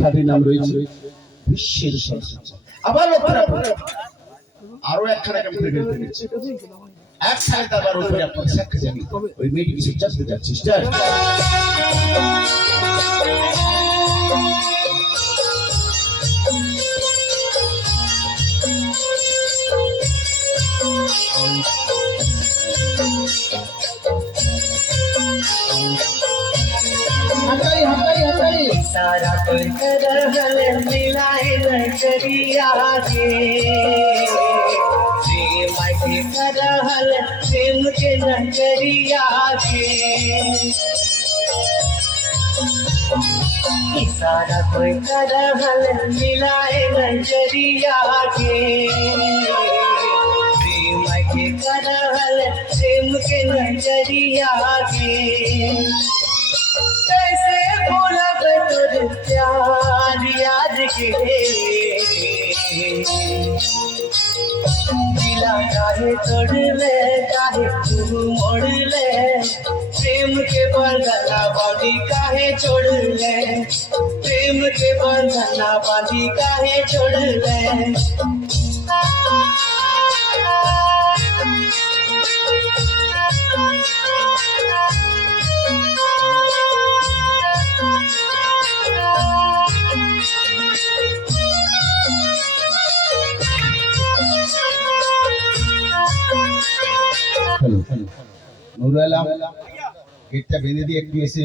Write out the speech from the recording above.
খ্যাতির নাম রয়েছে বিশ্বের সরস্বতী। আবার আরো একখানা কেমন করে বের করেছে এক সাইড আবার উপরে আপনার সাক্ষী জানি ওই মেয়েটি কিছু জানতে যাচ্ছিস सारा कोई करहल मिलाए नजरिया के प्रेम के करहल प्रेम के नजरिया के सारा कोई करहल मिलाए नजरिया के प्रेम के करहल प्रेम के नजरिया के कैसे भूलब तुझ प्यार याद के दिला काहे तोड़ ले काहे तू मोड़ ले प्रेम के बंधना बांधी काहे छोड़ ले प्रेम के बंधना बांधी काहे छोड़ ले নুরুল আলম গেটটা বেঁধে দিয়ে একটু এসে